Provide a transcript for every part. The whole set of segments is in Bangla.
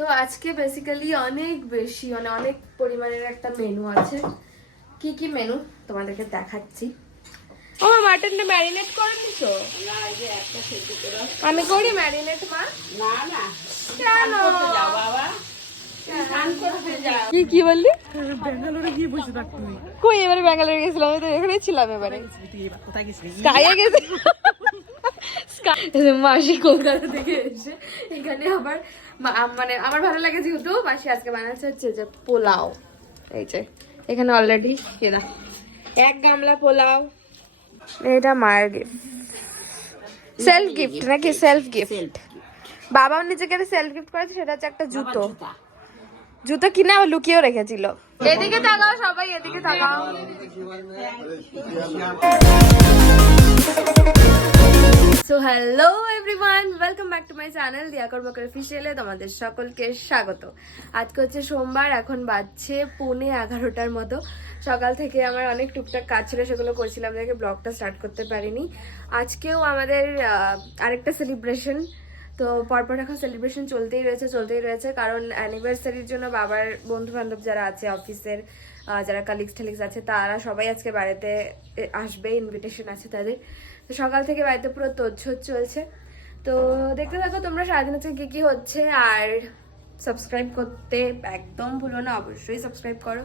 তো আজকে বেসিক্যালি অনেক বেশি মানে অনেক পরিমাণের একটা মেনু আছে। কি কি মেনু তোমাদেরকে দেখাচ্ছি। ও মাটনটা ম্যারিনেট করে নিছো? আমি করি ম্যারিনেট মা। না না। কেন? বাবা। কি কি বললি? ব্যাঙ্গালোরে গিয়ে বসে নেই কই এবারে ব্যাঙ্গালোরে গেছিলাম আমি তো এখানে ছিলাম এবারে। কোথায় গেছিলি স্কাইয়ে গেছি। মাসি কলকাতা থেকে এসে এখানে আবার মানে আমার ভালো লাগে যেহেতু মাসি আজকে বানাচ্ছে হচ্ছে যে পোলাও। এই যে এখানে অলরেডি কেনা এক গামলা পোলাও। এটা মায়ের গিফট সেলফ গিফট নাকি সেলফ গিফট বাবাও নিজেকে সেলফ গিফট করেছে সেটা হচ্ছে একটা জুতো। জুতো কিনে আবার লুকিয়েও রেখেছিল। এদিকে তাকাও সবাই, এদিকে তাকাও। So hello everyone welcome back to my channel Diya Karmakar অফিসিয়ালে তোমাদের সকলকে স্বাগত। আজকে হচ্ছে সোমবার, এখন বাজছে পৌনে এগারোটার মতো। সকাল থেকে আমার অনেক টুকটাক কাজ ছিল, সেগুলো করছিলাম, দেখে ব্লগটা স্টার্ট করতে পারিনি। আজকেও আমাদের আরেকটা সেলিব্রেশন তো পরপর এখন সেলিব্রেশন চলতেই রয়েছে চলতেই রয়েছে। কারণ অ্যানিভার্সারির জন্য বাবার বন্ধু বান্ধব যারা আছে অফিসের যারা কালিগস ঠালিগস আছে, তারা সবাই আজকে বাড়িতে আসবে ইনভিটেশন আছে তাদের। তো সকাল থেকে বাড়িতে পুরো তোজ্ঝোজ চলছে। তো দেখতে থাকো তোমরা, সারাদিন আজকে কী কী হচ্ছে? আর সাবস্ক্রাইব করতে একদম ভুলো না, অবশ্যই সাবস্ক্রাইব করো।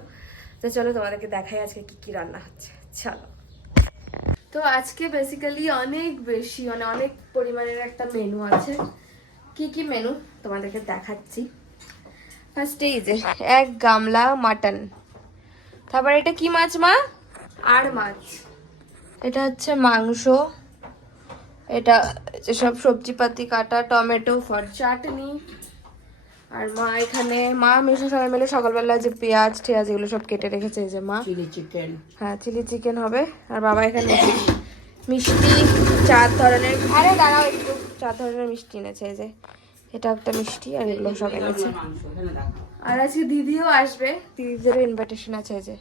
তো চলো তোমাদেরকে দেখাই আজকে কী কী রান্না হচ্ছে। চলো। তো আজকে বেসিক্যালি অনেক বেশি মানে অনেক পরিমাণের একটা মেনু আছে। কি কি মেনু তোমাদেরকে দেখাচ্ছি? ফার্স্টে এই যে এক গামলা মাটন তারপর এটা কি মাছ মা? আর মাছ। এটা হচ্ছে মাংস। এটা সব সবজিপাতি কাটা টমেটো ফর চাটনি। আর মা এখানে মা মিশে সবাই মিলে সকালবেলা যে পেঁয়াজ টেয়াজ এগুলো সব কেটে রেখেছে এই যে মা। চিলি চিকেন হ্যাঁ চিলি চিকেন হবে। আর বাবা এখানে মিষ্টি, চার ধরনের, আরে দাঁড়াও একটু, চার ধরনের মিষ্টি এনেছে যে, এটা একটা মিষ্টি আর এগুলো সব এনেছে। আর আজকে দিদিও আসবে, দিদিদেরও ইনভিটেশন আছে যে।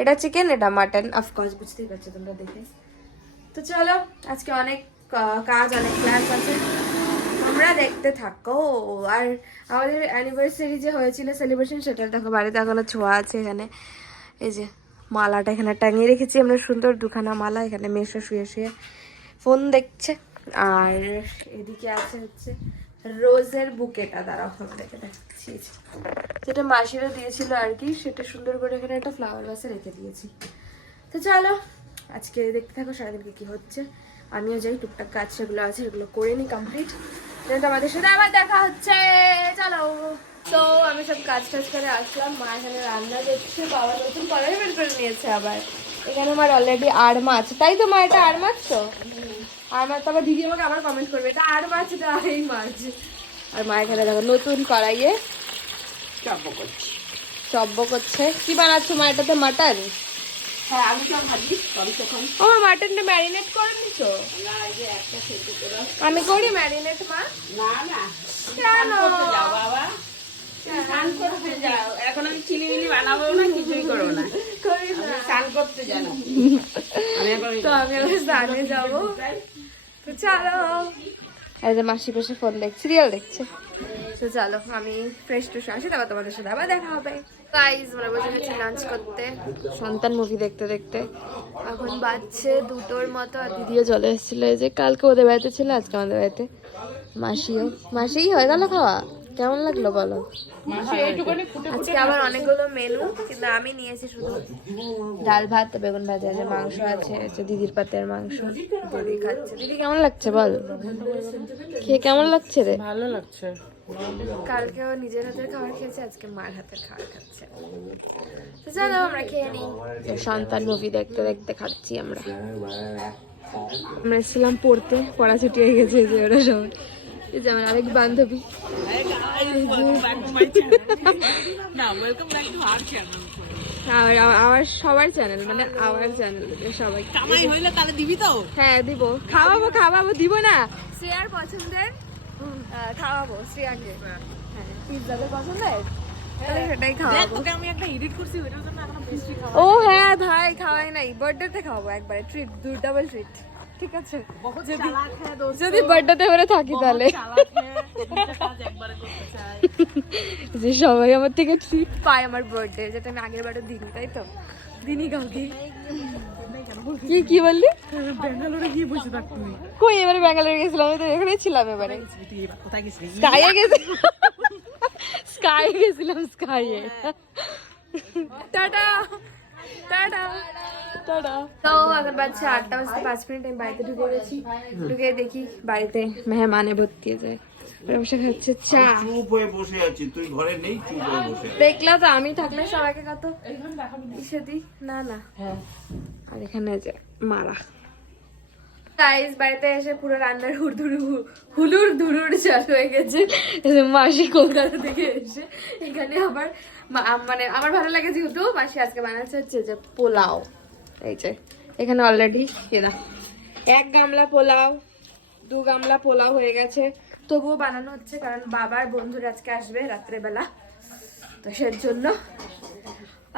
এটা চিকেন এটা মাটন অফকোর্স বুঝতেই পারছ তোমরা দেখে। তো চলো, আজকে অনেক কাজ, অনেক ক্লাস আছে। তোমরা দেখতে থাকো। আর আমাদের অ্যানিভার্সারি যে হয়েছিল সেলিব্রেশন সেটা দেখো, বাড়িতে এখনও ছোঁয়া আছে এখানে। এই যে মালাটা এখানে টাঙিয়ে রেখেছি, আমরা সুন্দর দুখানা মালা এখানে মেশো, শুয়ে শুয়ে ফোন দেখছে। আর এদিকে আছে হচ্ছে রোজের বুকেটা দ্বারা রেখে দেখাচ্ছি যেটা মাসিরা দিয়েছিল আর কি, সেটা সুন্দর করে এখানে একটা ফ্লাওয়ার ভাসে রেখে দিয়েছি। তো চলো, আজকে দেখতে থাকো সারাদিন কি হচ্ছে। আমিও যাই, টুকটাক কাজ সেগুলো আছে, সেগুলো করে নিই কমপ্লিট তোমাদের সাথে আবার দেখা হচ্ছে। চলো। তো আমি সব কাজ টাজ করে আসলাম। মা এখানে রান্না দেখছে বাবা নতুন কলাই বের করে নিয়েছে আবার। এখানে আমার অলরেডি আর মাছ তাই তো মা এটা আর মাছ তো আর মাছ তো আবার দিদি আমাকে আবার কমেন্ট করবে এটা আর মাছ এটা এই মাছ আর মা এখানে দেখো নতুন কড়াইয়ে চপ করছি। চব্ব করছে। কি বানাচ্ছো মা? এটাতে মাটন? হ্যাঁ ভাজি কম তখন মাটনটা ম্যারিনেট করে নিছো? আমি করি ম্যারিনেট মা। না না। কেন? বাবা। স্নান করতে যাও। এখন আমি চিলি মিলি বানাবো না কিছুই করব না। করি আমি না স্নান করতে জানো আমি এখন তো আমি আবার স্নানে যাব। তো চলো। এই যে মাসি পাশে ফোন দেখ সিরিয়াল দেখছে। তো চলো আমি ফ্রেশ ট্রেশ আসি তারপর তোমাদের সাথে আবার দেখা হবে। গাইজ আমরা বসে গেছি লাঞ্চ করতে। সন্তান মুভি দেখতে দেখতে। এখন বাজছে দুটোর মতো আর দিদিও চলে এসেছিল। এই যে কালকে ওদের বাড়িতে ছিল আজকে আমাদের বাড়িতে। মাসিও। মাসি হয়ে গেল খাওয়া? কেমন লাগল বলো? আজকে আবার অনেকগুলো মেনু কিন্তু আমি নিয়েছি শুধু ডাল ভাত বেগুন ভাজা আছে মাংস আছে হচ্ছে দিদির পাতের মাংস। দিদি খাচ্ছে। দিদি কেমন লাগছে বল? খেয়ে কেমন লাগছে রে? ভালো লাগছে। কালকেও নিজের হাতের খাবার খেয়েছে আজকে মার হাতের খাবার খাচ্ছে। তো চলো আমরা খেয়ে নিই। সন্তান মুভি দেখতে দেখতে খাচ্ছি আমরা। আমরা এসেছিলাম পড়তে পড়া ছুটি হয়ে গেছে যে ওরা সবাই। এই যে আমার আরেক বান্ধবী। আর আমার সবার চ্যানেল মানে আমার চ্যানেল সবাই। কামাই হইলে তাহলে দিবি তো? হ্যাঁ দিব। খাওয়াবো খাওয়াবো দিব না। শ্রেয়ার পছন্দের খাওয়াবো শ্রেয়াকে। হ্যাঁ। পিৎজাদের পছন্দের? তাহলে সেটাই দেখ খাওয়াবো। তোকে আমি একটা এডিট করছি ওইটার জন্য এখনও বেশি খাওয়া ও হ্যাঁ ভাই খাওয়াই নাই। বার্থডেতে খাওয়াবো একবারে ট্রিট দু ডাবল ট্রিট ঠিক আছে? হ্যাঁ যদি বার্থডেতে করে থাকি তাহলে। হ্যাঁ। যে সবাই আমার থেকে ট্রিট পায় আমার বার্থডে যেটা আমি আগের বারে দিইনি তাই তো? দিনই কাউকে? কি কি বললি? ব্যাঙ্গালোরে গিয়ে বসে থাক তুমি কই এবারে ব্যাঙ্গালোরে গেছিলাম আমি তো এখানেই ছিলাম এবারে। কোথায় গেছিলি স্কাইয়ে গেছি স্কাইয়ে গেছিলাম স্কাইয়ে টাটা! তো এখন বাজছে আটটা বাজতে পাঁচ মিনিট আমি বাড়িতে ঢুকে গেছি। ঢুকে দেখি বাড়িতে মেহমানে ভর্তি হয়ে যায়। বসে খাচ্ছে চা। চুপ হয়ে বসে আছি তুই ঘরে নেই চুপ হয়ে বসে দেখলা তো আমি থাকলে সবাইকে কত? ইসে দিই না না। আর এখানে যে মারা। গাইস বাড়িতে এসে পুরো রান্নার হুড়ধুড়ু হুলুর ধুরুর চালু হয়ে গেছে। মাসি কলকাতা থেকে এসে এখানে আবার মানে আমার ভালো লাগে যেহেতু মাসি আজকে বানাচ্ছে হচ্ছে যে পোলাও। এই যে, এখানে অলরেডি এরা এক গামলা পোলাও, দু গামলা পোলাও হয়ে গেছে। তবুও বানানো হচ্ছে, কারণ বাবার বন্ধুরা আজকে আসবে রাত্রেবেলা। তো সের জন্য।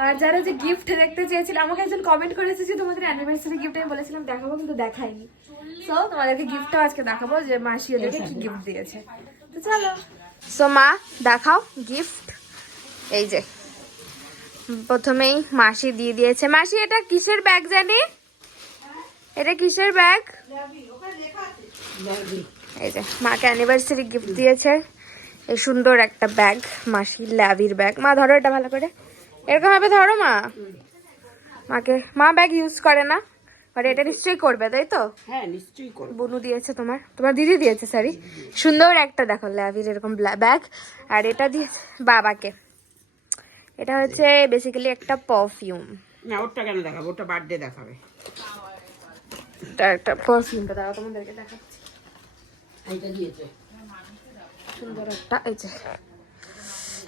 আর যারা যে গিফট দেখতে চেয়েছিল, আমাকে একজন কমেন্ট করেছে যে, তোমাদের অ্যানিভার্সারি গিফট আমি বলেছিলাম দেখাবো, কিন্তু দেখাইনি সো তোমাদেরকে গিফটটাও আজকে দেখাবো যে মাসি ওদেরকে কি গিফট দিয়েছে। তো চলো। সো মা, দেখাও গিফট এই যে। প্রথমেই মাসি দিয়ে দিয়েছে। মাসি এটা কিসের ব্যাগ জানি? এটা কিসের ব্যাগ এই যে মাকে অ্যানিভার্সারি গিফট দিয়েছে। এই সুন্দর একটা ব্যাগ মাসির ল্যাভির ব্যাগ মা ধরো এটা ভালো করে। এরকম ভাবে ধরো মা। মাকে মা ব্যাগ ইউজ করে না বাট এটা নিশ্চয়ই করবে তাই তো? হ্যাঁ নিশ্চয়ই করব। বুনু দিয়েছে তোমার। তোমার দিদি দিয়েছে সরি সুন্দর একটা দেখো ল্যাভির এরকম ব্যাগ আর এটা দিয়েছে বাবাকে। এটা হচ্ছে বেসিক্যালি একটা পারফিউম না ওরটা কেন দেখাবো? ওটা বার্থডে দেখাবে। এটা একটা পারফিউমটা দাঁড়াও তোমাদেরকে দেখাচ্ছি। এইটা দিয়েছে। সুন্দর একটা এই যে।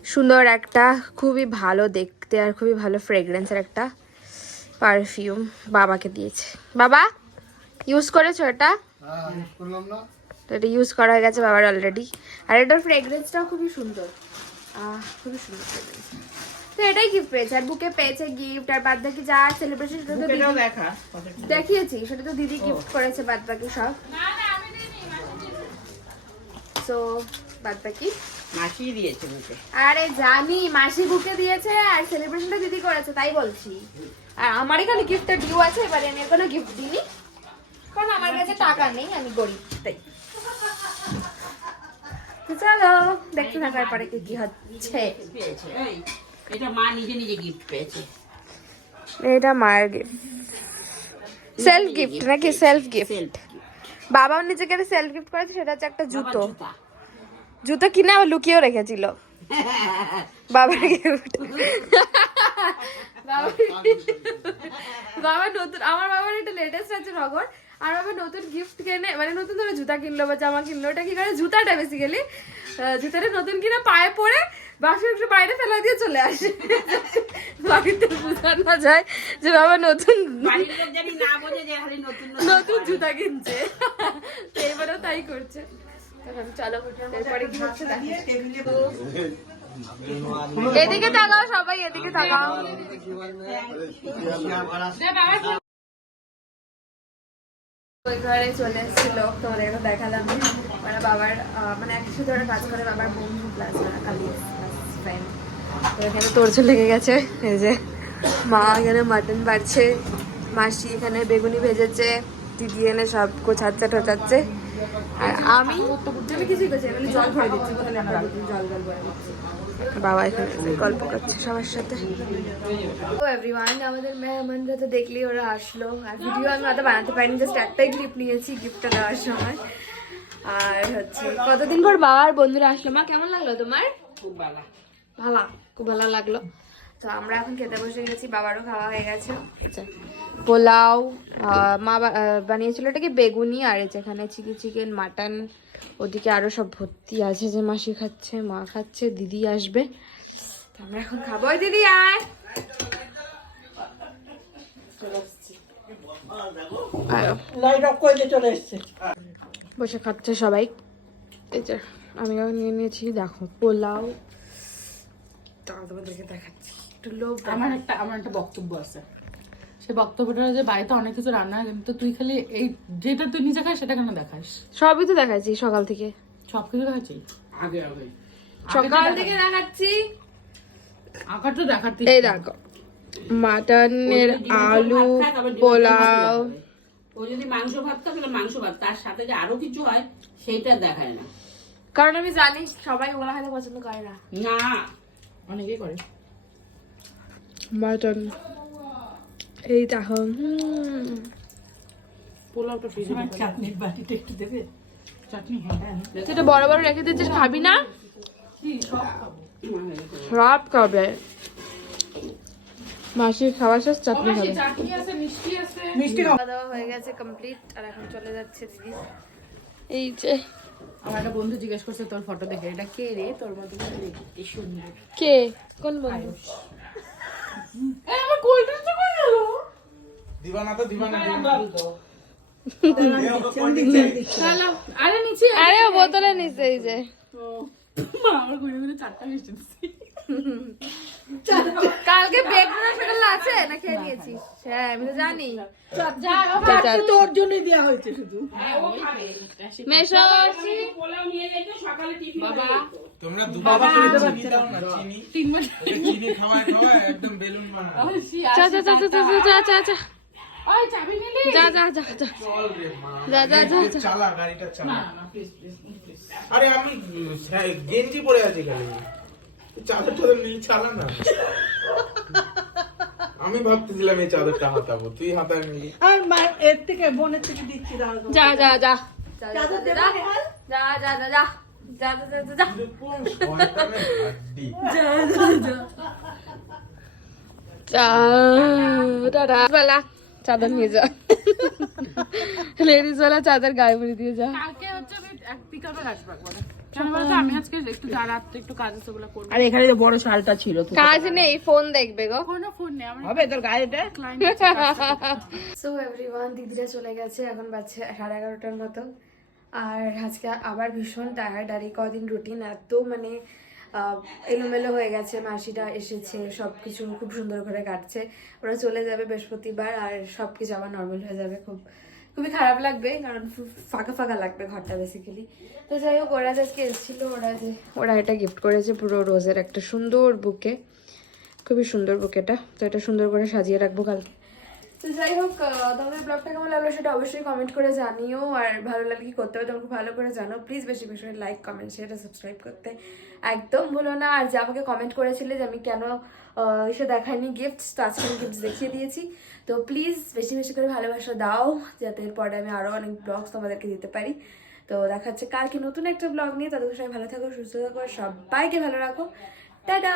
সুন্দর একটা খুবই ভালো দেখতে আর খুবই ভালো ফ্রেগরেন্সের একটা পারফিউম বাবাকে দিয়েছে। বাবা ইউজ করেছ এটা? তো এটা ইউজ করা হয়ে গেছে বাবার অলরেডি আর এটার ফ্রেগরেন্সটাও খুবই সুন্দর। আহ, খুবই সুন্দর। তো এটাই গিফট পেয়েছে। আর বুকে পেয়েছে গিফট আর বাদ বাকি যা সেলিব্রেশন সেটা তো দিদি দেখা দেখিয়েছি সেটা তো দিদি গিফট করেছে বাদ বাকি সব। সো বাদ বাকি মাসি দিয়েছে মুখে আরে জানি মাসি বুকে দিয়েছে আর সেলিব্রেশনটা দিদি করেছে তাই বলছি। আর আমার এখানে গিফটের ডিউ আছে এবারে আমি কোনো গিফট দিইনি। কারণ আমার কাছে টাকা নেই আমি গরিব তাই। চলো দেখতে থাকার পরে কি হচ্ছে। এটা মা নিজে নিজে গিফট পেয়েছে। এটা মায়ের গিফট সেলফ গিফট নাকি সেলফ গিফট বাবাও নিজেকে সেলফ গিফট করেছে সেটা হচ্ছে একটা জুতো। জুতো। কিনে আবার লুকিয়েও রেখেছিল। বাবার গিফট বাবা নতুন আমার বাবার একটা লেটেস্ট আছে নগর আর বাবা নতুন গিফট কিনে মানে নতুন ধরো জুতা কিনলো বা জামা কিনলো ওটা কি করে? জুতাটা বেসিক্যালি জুতাটা নতুন কিনে পায়ে পরে বাসন একটু বাইরে ফেলা দিয়ে চলে আসে। বাড়িতে বোঝানো যায় যে বাবা নতুন নতুন জুতা কিনছে। তো এবারেও তাই করছে। তখন চলো এরপরে কি হচ্ছে এদিকে তাকাও সবাই এদিকে তাকাও। ওই ঘরে চলে এসেছিল তোমাদের দেখালাম। মানে বাবার মানে একসাথে ধরে কাজ করে বাবার বন্ধু প্লাস কালি ফ্রেন্ড তো এখানে তোরছে লেগে গেছে এই যে মা এখানে মাটন বাড়ছে মাসি এখানে বেগুনি ভেজেছে দিদি এনে সব কোচাচ্ছে টোচাচ্ছে আর আমি কিছুই করছি জল ভরে দিচ্ছি জল জল ভরে দিচ্ছি। বাবা এখানে এসে গল্প করছে সবার সাথে। তো এভরিওয়ান আমাদের মেহমানরা তো দেখলি ওরা আসলো। আর ভিডিও আমি অত বানাতে পারিনি জাস্ট একটাই ক্লিপ নিয়েছি গিফটটা দেওয়ার সময়। আর হচ্ছে কতদিন পর বাবার বন্ধুরা আসলো? মা কেমন লাগল তোমার? খুব ভালো। ভালো খুব ভালো লাগল। তো আমরা এখন খেতে বসে গেছি বাবারও খাওয়া হয়ে গেছে। আচ্ছা, পোলাও মা বানিয়েছিল এটা কি বেগুনি? আর এই যেখানে চিলি চিকেন মাটন ওদিকে আরও সব ভর্তি আছে যে মাসি খাচ্ছে মা খাচ্ছে দিদি আসবে। তো আমরা এখন খাব। দিদি এসছে। বসে খাচ্ছে সবাই। এই যে আমিও নিয়ে নিয়েছি দেখো। পোলাও। তোমাদেরকে দেখাচ্ছি। একটু লোভ আমার একটা আমার একটা বক্তব্য আছে। সে বক্তব্যটা যে বাড়িতে অনেক কিছু রান্না হয় কিন্তু তুই খালি এই যেটা তুই নিজে খাস সেটা কেন দেখাস? সবই তো দেখাচ্ছি সকাল থেকে। সব কিছু দেখাচ্ছিস আগে। আগে সকাল থেকে দেখাচ্ছি। আঁকার তো দেখাতে এই দেখো মাটনের আলু পোলাও। ও যদি মাংস ভাত খায় তাহলে মাংস ভাত। তার সাথে যে আরও কিছু হয় সেইটা দেখায় না। কারণ আমি জানি সবাই ওগুলো খেতে পছন্দ করে না। না। অনেকেই করে। মাটন এই দেখো হ্যাঁ এটা বড় বড় রেখে দিচ্ছিস খাবি না? সব খাব। সব খাবে। মাসির খাওয়া শেষ চাটনি খাবে মিষ্টি খাওয়া দাওয়া হয়ে গেছে কমপ্লিট আর এখন চলে যাচ্ছে দিদি। এই যে। আমার একটা বন্ধু জিজ্ঞেস করছে তোর ফটো দেখে এটা কে রে? তোর মতো কে? কোন বন্ধু? আমার কোল্ড ড্রিঙ্কস কই গেল? দিবানা তো দিবানা দিবানা। আরে নিচে আরে বোতলে নিচে এই যে। মা আমার ঘুরে ঘুরে চারটা মিষ্টি দিচ্ছি। কালকে দেয় আমি তো জানি তোর জন্যই দেওয়া হয়েছে শুধু মেশো আরে আমি গেঞ্জি পরে আছি চালা চালা না আমি ভাবতেছিলাম এই চাদরটা হাতাবো তুই হাতায় নিলি আর মা- এর থেকে বোনের থেকে দিচ্ছি দাঁড়াও যা যা যা যা যা চাদর যা যা? যা যা যা চাদর নিয়ে যা লেডিস বেলা চাদর গায়ে ভরে দিয়ে যা কালকে হচ্ছে আমি পিকআপে আসব একবারে কেন বলতো আমি আজকে একটু যা রাত্রে একটু কাজ আছে ওগুলো করব। আর এখানে তো বড় শালটা ছিল কাজ নেই ফোন দেখবে গো। কোনো ফোন নেই আমার হবে তোর গাড়িটা সো এভরিওয়ান দিদিরা চলে গেছে এখন বাজছে সাড়ে এগারোটার মতো। আর আজকে আবার ভীষণ টায়ার্ড আর এই কদিন রুটিন এত মানে আহ, এলোমেলো হয়ে গেছে মাসিরা এসেছে সব কিছু খুব সুন্দর করে কাটছে। ওরা চলে যাবে বৃহস্পতিবার আর সব কিছু আবার নর্মাল হয়ে যাবে খুব। খুবই খারাপ লাগবে, কারণ ফাঁকা ফাঁকা লাগবে ঘরটা বেসিক্যালি তো যাই হোক, ওরা আজকে এসেছিল, ওরা যে ওরা এটা গিফট করেছে পুরো রোজের একটা সুন্দর বুকে খুবই সুন্দর বুকেটা তো এটা সুন্দর করে সাজিয়ে রাখব কালকে। তো যাই হোক তোমাদের ব্লগটা কেমন লাগল সেটা অবশ্যই কমেন্ট করে জানিও। আর ভালো লাগলে কি করতে হবে তোমাকে ভালো করে জানো। প্লিজ বেশি বেশি লাইক কমেন্ট শেয়ার সাবস্ক্রাইব করতে একদম ভুলো না। আর যে আমাকে কমেন্ট করেছিলে যে আমি কেন এসে দেখাইনি গিফটস তো আজকে আমি গিফট দেখিয়ে দিয়েছি। তো প্লিজ বেশি বেশি করে ভালোবাসা দাও, যাতে এরপরে আমি আরও অনেক ব্লগস তোমাদেরকে দিতে পারি। তো দেখা হচ্ছে কালকে নতুন একটা ব্লগ নিয়ে। তাদের সবাই ভালো থাকো, সুস্থ থাকো সবাইকে ভালো রাখো। টাটা!